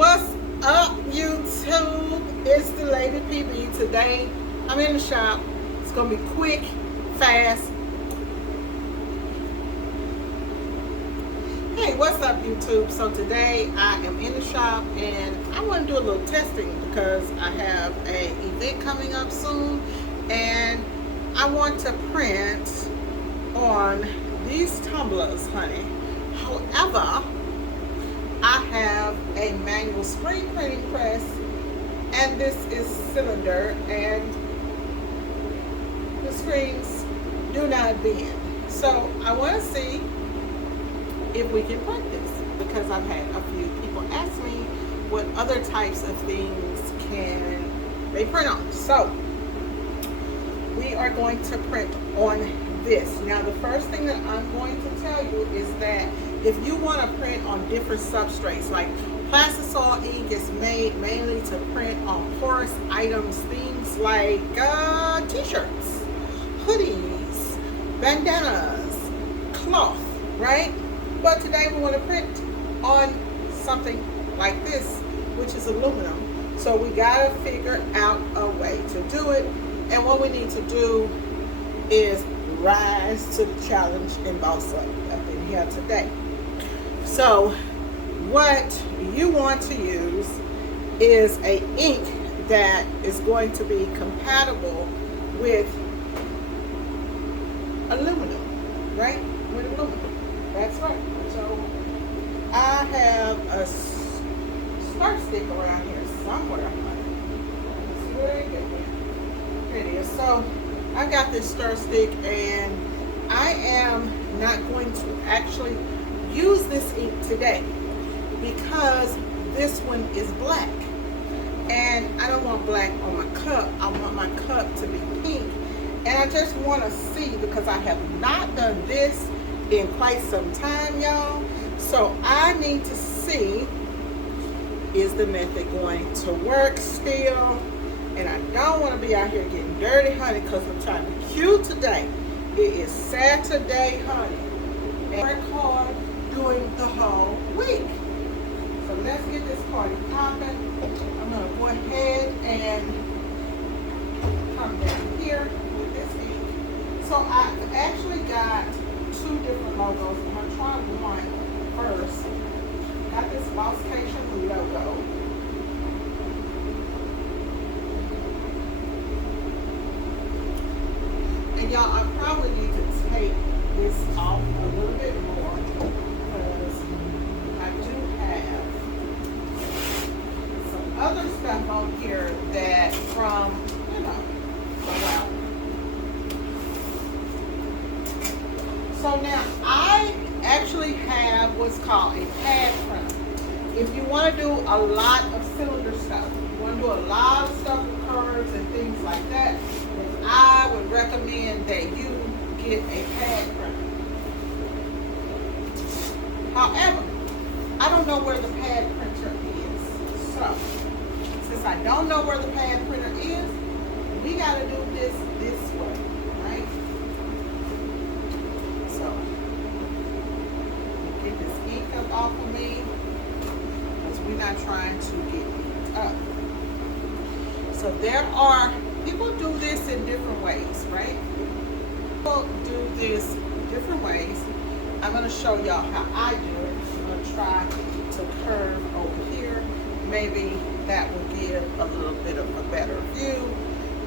What's up, YouTube? It's the Lady PB. Today, I'm in the shop. It's gonna be quick, fast. Hey, what's up, YouTube? So today, I am in the shop, and I want to do a little testing because I have an event coming up soon, and I want to print on these tumblers, honey. However, I have a manual screen printing press, and this is cylinder, and the screens do not bend. So I want to see if we can print this, because I've had a few people ask me what other types of things can they print on. So we are going to print on this. Now the first thing that I'm going to tell you is that if you want to print on different substrates, like plastisol ink is made mainly to print on porous items, things like t-shirts, hoodies, bandanas, cloth, right? But today we want to print on something like this, which is aluminum. So we got to figure out a way to do it. And what we need to do is rise to the challenge and boss up in here today. So what you want to use is a ink that is going to be compatible with aluminum, right? With aluminum. That's right. So I have a star stick around here somewhere. It's very good. Here it is. So I got this stir stick, and I am not going to actually use this ink today because this one is black, and I don't want black on my cup. I want my cup to be pink, and I just want to see, because I have not done this in quite some time, y'all. So I need to see, is the method going to work still? And I don't want to be out here getting dirty, honey, because I'm trying to be cute today. It is Saturday, honey, and work hard doing the whole week. So let's get this party popping. I'm going to go ahead and come down here with this ink. So I actually got two different logos. I'm going to try one first. Got this Bosscation logo. And y'all, I probably need to take this off a little bit more, because I do have some other stuff on here that from, you know, wow. So now I actually have what's called a pad printer. If you want to do a lot of cylinder stuff, you want to do a lot of stuff with curves and things like that, I would recommend that you get a pad printer. However, I don't know where the pad printer is. So, since I don't know where the pad printer is, we got to do this way, right? So, get this ink up off of me, because we're not trying to get inked up. So there are, people do this in different ways, right? People do this different ways. I'm going to show y'all how I do it. I'm going to try to curve over here. Maybe that will give a little bit of a better view.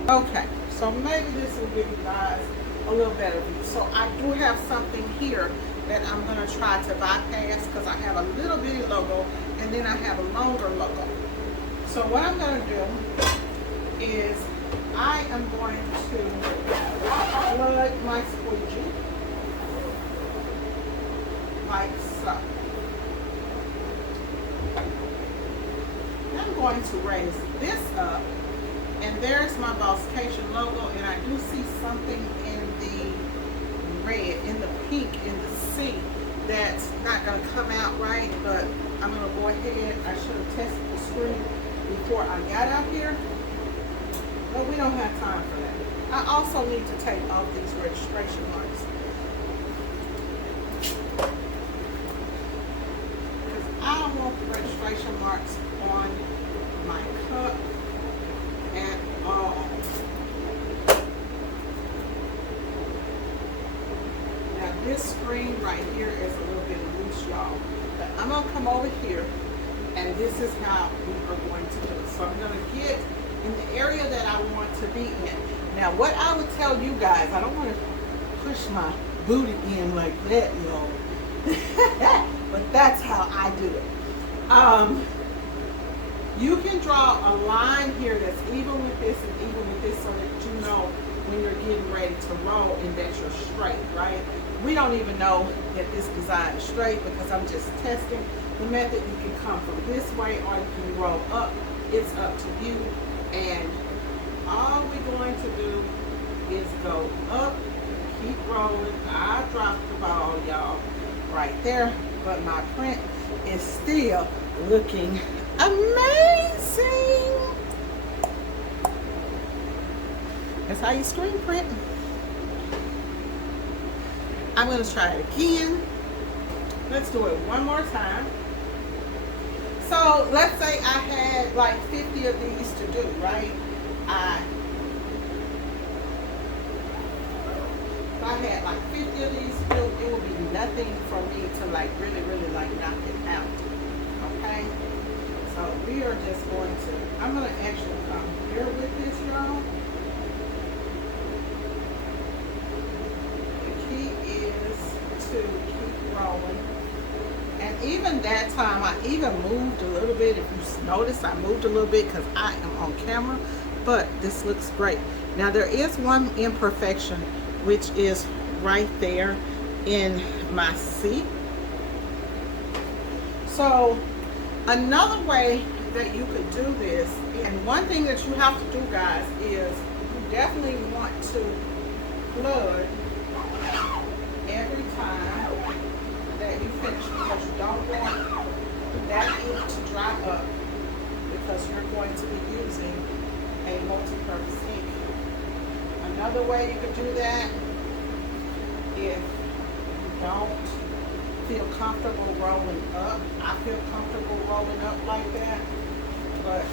Okay, so maybe this will give you guys a little better view. So I do have something here that I'm going to try to bypass, because I have a little bitty logo, and then I have a longer logo. So what I'm going to do is I am going to flood my squeegee like so. I'm going to raise this up, and there's my Bosscation logo, and I do see something in the red, in the pink, in the C that's not going to come out right, but I'm going to go ahead. I should have tested the screen before I got out here. But we don't have time for that. I also need to take off these registration marks, because I don't want the registration marks on This screen right here is a little bit loose, y'all. But I'm gonna come over here, and this is how we are going to do it. So I'm gonna get in the area that I want to be in. Now, what I would tell you guys, I don't want to push my booty in like that, y'all. But that's how I do it. You can draw a line here that's even with this and even with this, so that you know when you're getting ready to roll and that you're straight, right? We don't even know that this design is straight because I'm just testing the method. You can come from this way or you can roll up. It's up to you. And all we're going to do is go up, keep rolling. I dropped the ball, y'all, right there. But my print is still looking amazing. That's how you screen print. I'm going to try it again. Let's do it one more time. So let's say I had like 50 of these to do, right? If I had like 50 of these, it would be nothing for me to like really like knock it out. Okay? So we are just going to, I'm going to actually come here with this, y'all. The key is to keep rolling. And even that time, I even moved a little bit. If you notice, I moved a little bit because I am on camera. But this looks great. Now, there is one imperfection, which is right there in my seat. So, another way that you could do this, and one thing that you have to do, guys, is you definitely want to flood every time that you finish, because you don't want that ink to dry up, because you're going to be using a multi-purpose ink. Another way you could do that, if you don't feel comfortable rolling up, I feel comfortable rolling up like that, but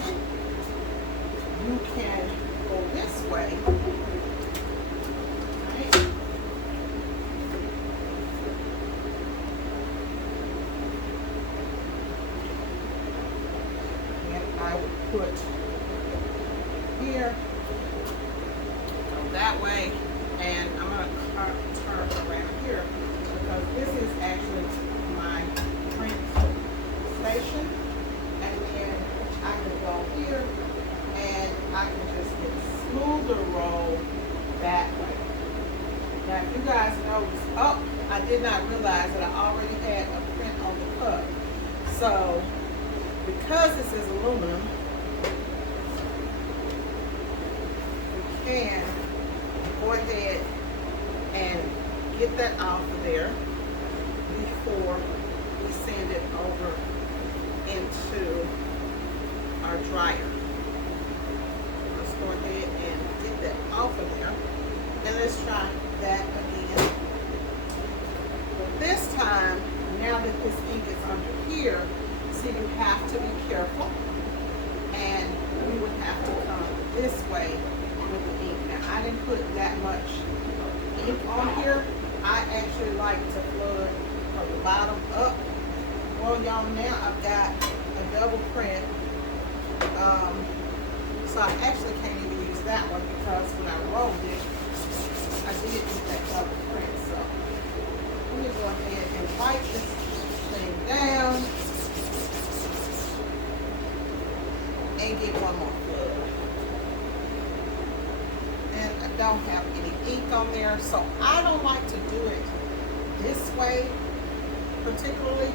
you can go this way. Right? And I would put here, go that way, and I'm going to turn around here, because this is actually my print station, and then I can go here and I can just get smoother roll that way. Now, if you guys notice, oh, I did not realize that I already had a print on the cup. So, because this is aluminum, we can go ahead and get that off of there before we send it over into our dryer. Let's go ahead and get that off of there, and let's try that again. But this time, now that this ink is under here, see, you have to be careful, and we would have to come this way with the ink. Now, I didn't put that much ink on here. I actually like to flood from the bottom up. Well, y'all, now I've got a double print. So I actually can't even use that one, because when I rolled it, I did use that double print. So let me go ahead and wipe this thing down and get one more flood. And I don't have any ink on there, so I don't like to do it this way particularly,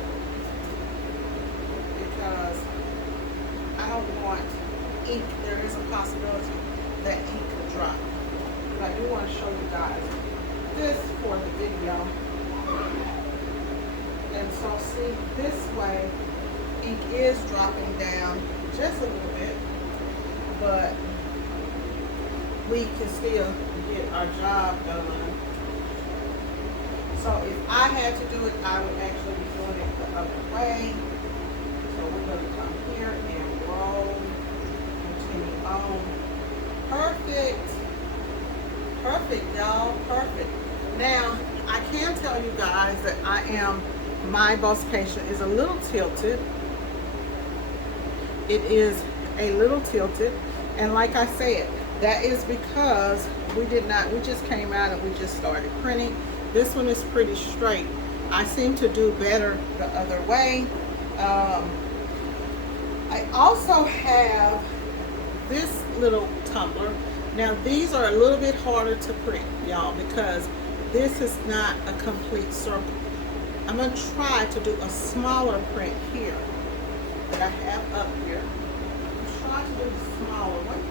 because I don't want ink. There is a possibility that ink could drop. But I do want to show you guys this for the video. And so see, this way ink is dropping down just a little bit, but we can still get our job done. So if I had to do it, I would actually be doing it the other way. So we're going to come here and roll, continue on. Perfect. Perfect, y'all. Perfect. Now, I can tell you guys that my bossification is a little tilted. It is a little tilted, and like I said, that is because we just came out and we just started printing. This one is pretty straight. I seem to do better the other way. I also have this little tumbler. Now these are a little bit harder to print, y'all, because this is not a complete circle. I'm going to try to do a smaller print here that I have up here. I'm trying to do the smaller one.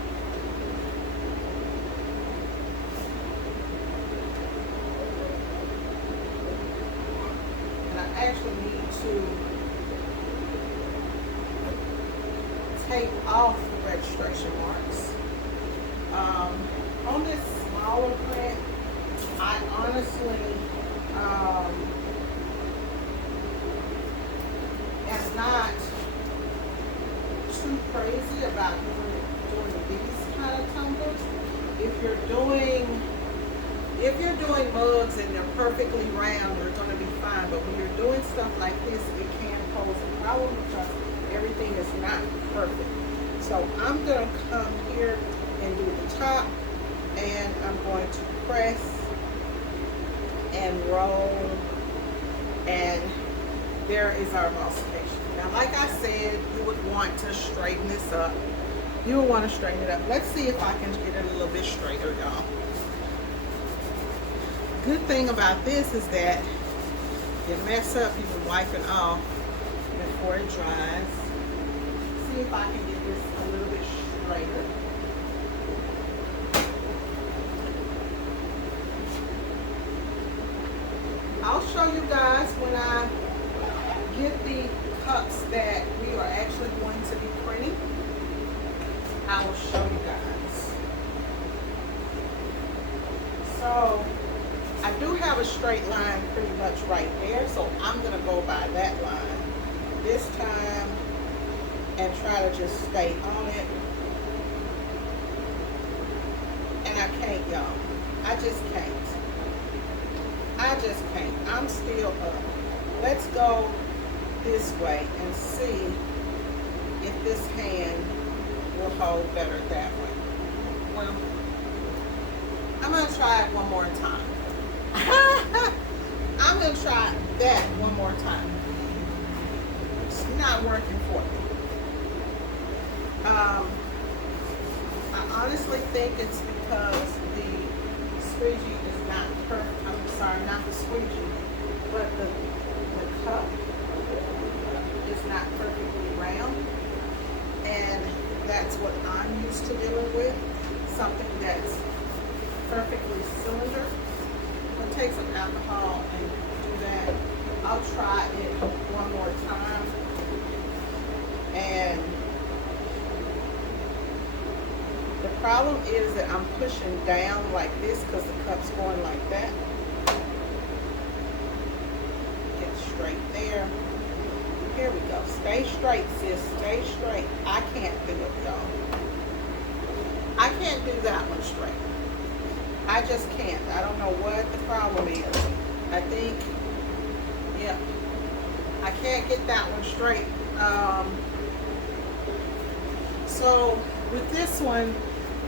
And I actually need to take off the registration marks. On this smaller print, I honestly am not too crazy about doing these kind of tumblers. If you're doing mugs and they're perfectly round, you're going to be fine. But when you're doing stuff like this, it can pose a problem because everything is not perfect. So I'm going to come here and do the top, and I'm going to press and roll, and there is our bossification. Now, like I said, you would want to straighten this up. You will want to straighten it up. Let's see if I can get it a little bit straighter, y'all. Good thing about this is that you mess up, you can wipe it off before it dries. See if I can get this a little bit straighter. I'll show you guys when I get the cups that we are actually going to be printing. I will show you guys. So I do have a straight line pretty much right there, so I'm going to go by that line this time and try to just stay on it. And I can't, y'all. I just can't. I just can't. I'm still up. Let's go this way and see if this hand will hold better that way. Well, I'm going to try it one more time. I'm going to try that one more time. It's not working for me. I honestly think it's because the squeegee is not perfect. I'm sorry, not the squeegee, but the cup is not perfectly round. And that's what I'm used to dealing with. Something that's perfectly cylinder. I'm gonna take some alcohol and do that. I'll try it one more time. And the problem is that I'm pushing down like this because the cup's going like that. Get straight there. Here we go. Stay straight, sis. Stay straight. I can't do it, y'all. I can't do that one straight. I just can't. I don't know what the problem is. I think, yeah, I can't get that one straight. So with this one,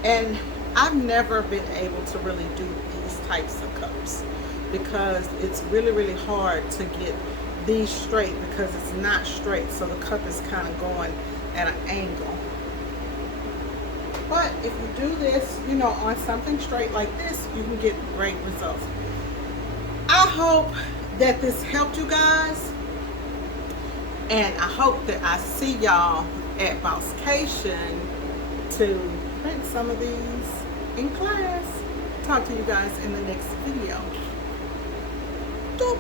and I've never been able to really do these types of cups because it's really, really hard to get these straight because it's not straight. So the cup is kind of going at an angle. But if you do this, you know, on something straight like this, you can get great results. I hope that this helped you guys. And I hope that I see y'all at Bossification to print some of these in class. Talk to you guys in the next video. Doop.